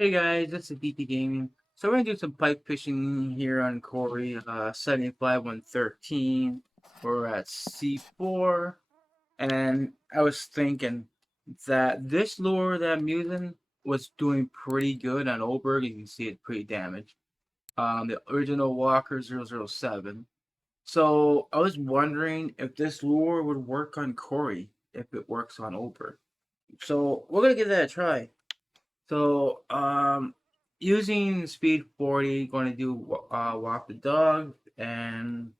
Hey guys, this is DT Gaming. So we're gonna do some pike fishing here on Kuori, 75-113. We're at C4, and I was thinking that this lure that I'm using was doing pretty good on Oberg. You can see it's pretty damaged. The original Walker 007. So I was wondering if this lure would work on Kuori, if it works on Oberg. So we're gonna give that a try. So, using speed 40, going to do walk the dog, and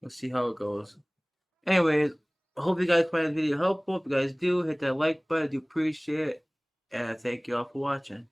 we'll see how it goes. Anyways, I hope you guys find this video helpful. If you guys do, hit that like button. I do appreciate it, and thank you all for watching.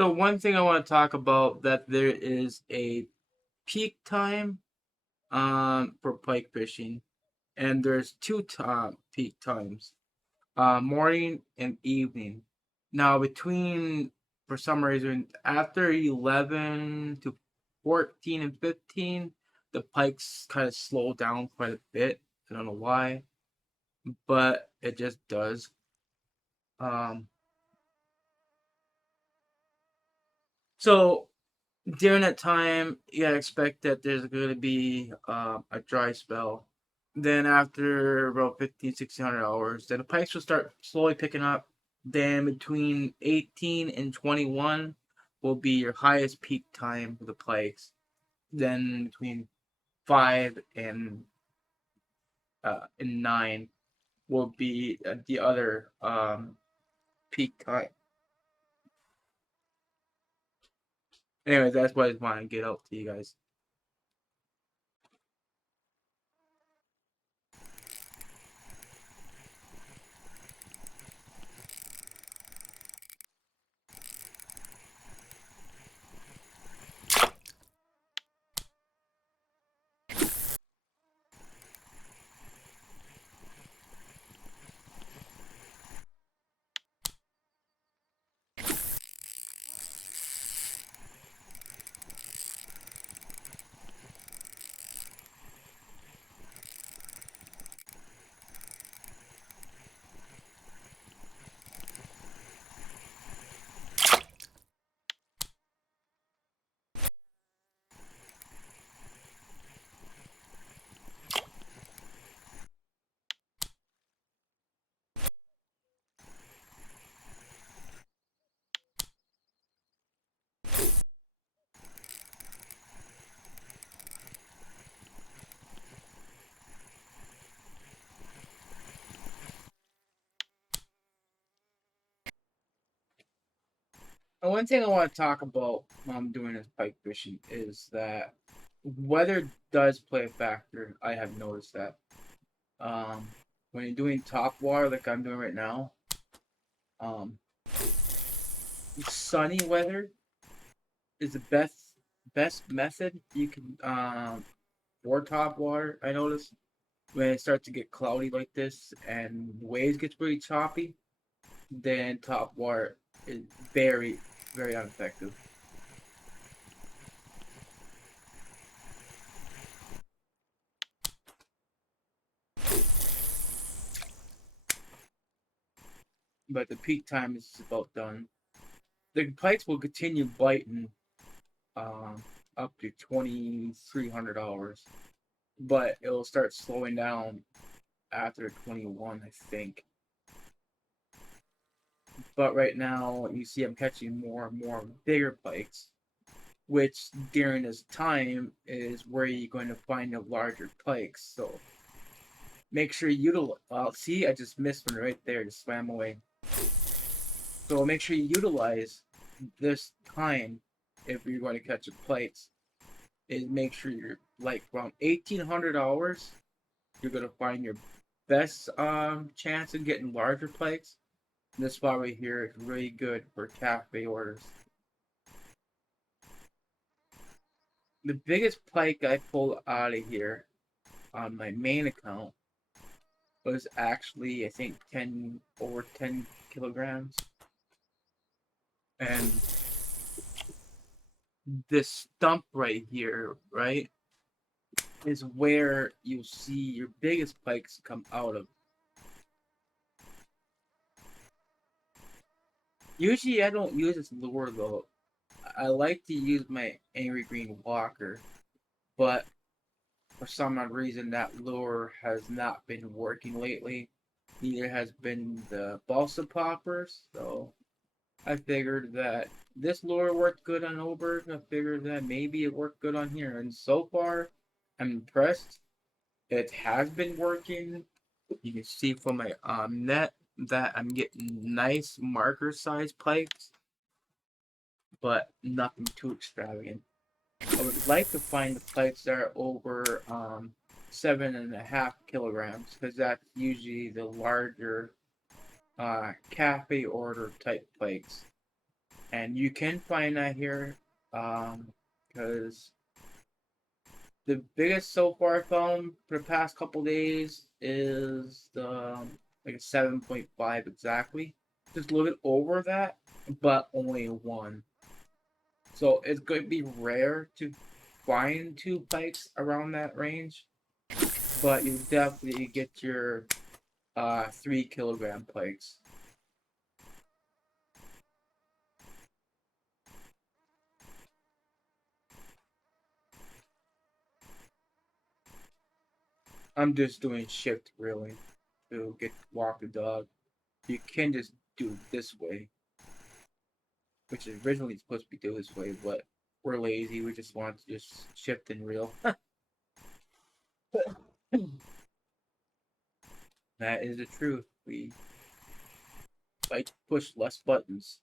So one thing I want to talk about that there is a peak time for pike fishing, and there's two peak times. Morning and evening. Now, for some reason, after 11 to 14 and 15, the pikes kind of slow down quite a bit. I don't know why, but it just does. Um, so during that time, you gotta expect that there's going to be a dry spell. Then after about 15, 1600 hours, then the pikes will start slowly picking up. Then between 18 and 21 will be your highest peak time for the pikes. Then between 5 and 9 will be the other peak time. Anyways, that's what I just want to get out to you guys. And one thing I want to talk about when I'm doing this pike fishing is that weather does play a factor. I have noticed that. Um, when you're doing top water like I'm doing right now, um, sunny weather is the best method you can for top water. I notice when it starts to get cloudy like this and waves gets pretty choppy, then top water is very ineffective. but the peak time is about done. The pikes will continue biting um, up to 2,300 hours, but it'll start slowing down after 21, I think. But right now, you see I'm catching more and more bigger pikes, which during this time is where you're going to find the larger pikes. So make sure you utilize. See, I just missed one right there, just swam away. So make sure you utilize this time if you're going to catch a pikes. Is make sure you're like around 1,800 hours. You're gonna find your best chance of getting larger pikes. And this spot right here is really good for cafe orders. The biggest pike I pulled out of here on my main account was actually, I think, 10 kilograms. And this stump right here, right, is where you'll see your biggest pikes come out of. Usually I don't use this lure though. I like to use my Angry Green Walker, but for some odd reason that lure has not been working lately. Neither has been the balsa poppers, so I figured that this lure worked good on Oberg. I figured that maybe it worked good on here, and so far I'm impressed. It has been working. You can see from my net that I'm getting nice marker size pikes, but nothing too extravagant. I would like to find the pikes that are over 7.5 kilograms because that's usually the larger cafe order type pikes, and you can find that here because the biggest so far I found for the past couple days is the like a 7.5 exactly, just a little bit over that, but only one. So it's going to be rare to find two pikes around that range, but you definitely get your 3 kilogram pikes. I'm just doing shift really to get walk the dog. You can just do it this way, which is originally supposed to be do this way, but we're lazy. We just want to just shift and reel. That is the truth. We like to push less buttons.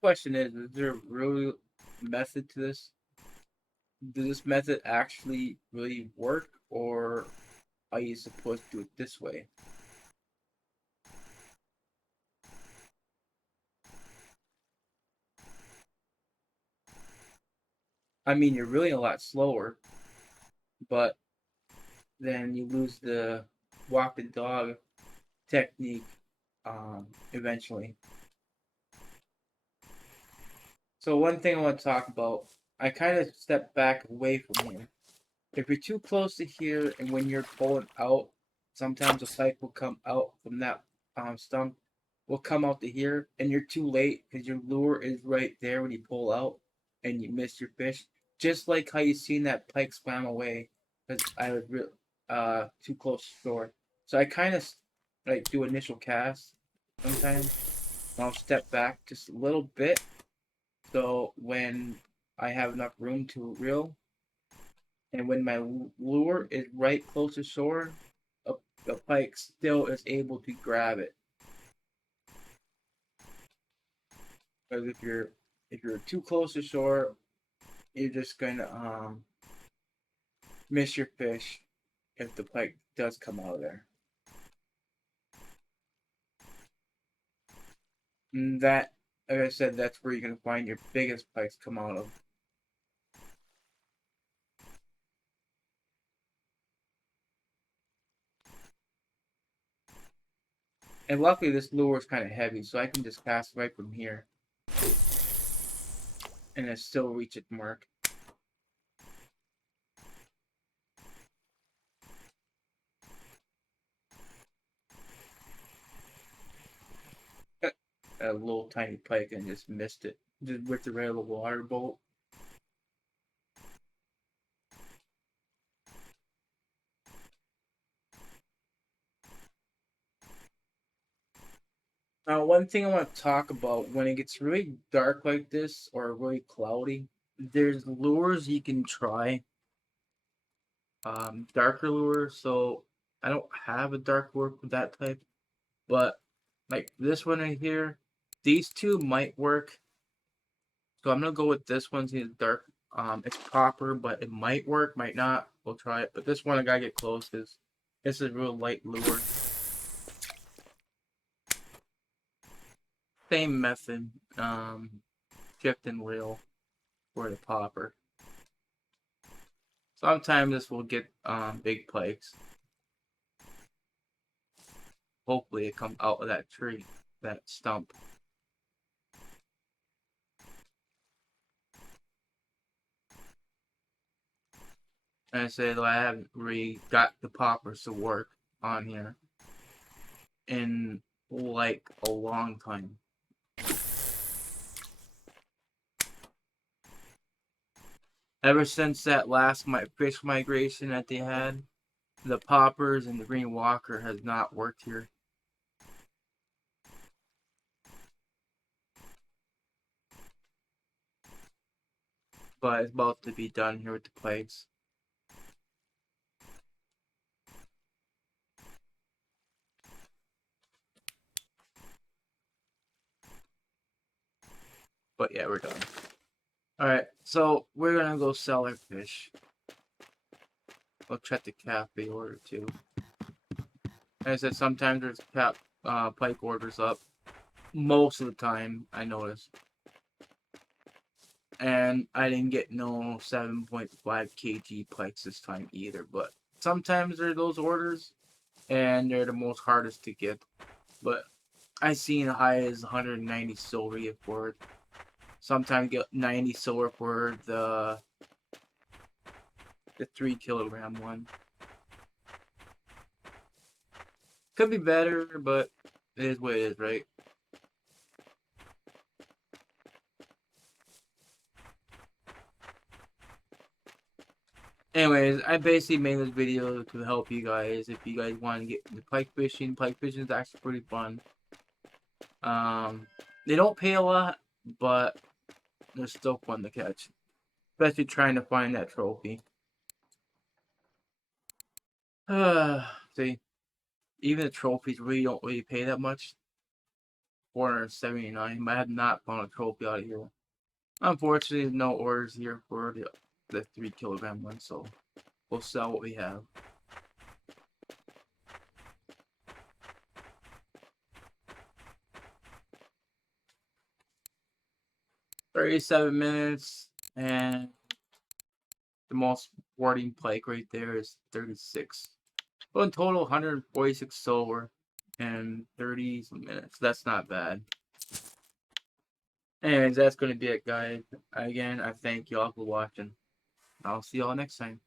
Question is there a real method to this? Does this method actually really work, or are you supposed to do it this way? I mean, you're really a lot slower, but then you lose the walk the dog technique eventually. So one thing I want to talk about, I kind of step back away from here. If you're too close to here, and when you're pulling out, sometimes a pike will come out from that stump, will come out to here, and you're too late because your lure is right there when you pull out, and you miss your fish. Just like how you seen that pike swam away, because I was too close to shore. So I kind of like do initial cast sometimes. I'll step back just a little bit, so when I have enough room to reel, and when my lure is right close to shore, a, a pike still is able to grab it. Because if you're too close to shore, you're just gonna miss your fish if the pike does come out of there. And that, like I said, that's where you're gonna find your biggest pikes come out of. And luckily, this lure is kind of heavy, so I can just cast right from here, and it still reach its mark. a little tiny pike and just missed it. Just with the regular water bolt. Now, one thing I want to talk about when it gets really dark like this or really cloudy, there's lures you can try. Darker lures. So I don't have a dark lure for that type, but like this one right here, these two might work. So I'm gonna go with this one. See, it's dark. It's proper, but it might work, might not. We'll try it. But this one I gotta get close because this is a real light lure. Same method. Shift+Reel for the popper. Sometimes this will get big pikes. Hopefully it comes out of that tree, that stump. And I say though I haven't really got the poppers to work on here in like a long time. Ever since that last fish migration that they had, the poppers and the green walker has not worked here. But it's about to be done here with the Pikes. But yeah, we're done. Alright, so we're gonna go sell our fish. We'll check the cafe order too. As I said, sometimes there's pike orders up. Most of the time, I notice. And I didn't get no 7.5 kg pikes this time either. But sometimes there are those orders, and they're the most hardest to get. But I seen high as 190 silver for it. Sometimes get 90 silver for the 3 kilogram one. Could be better, but it is what it is, right? Anyways, I basically made this video to help you guys. If you guys want to get into pike fishing is actually pretty fun. They don't pay a lot, but they're still fun to catch. Especially trying to find that trophy. See, even the trophies really don't really pay that much. 479. I have not found a trophy out of here. Unfortunately, there's no orders here for the 3 kilogram one, so we'll sell what we have. $37 minutes, and the most sporting pike right there is 36. Well, in total, 146 silver and 30 minutes. That's not bad. Anyways, that's going to be it, guys. Again, I thank y'all for watching. I'll see y'all next time.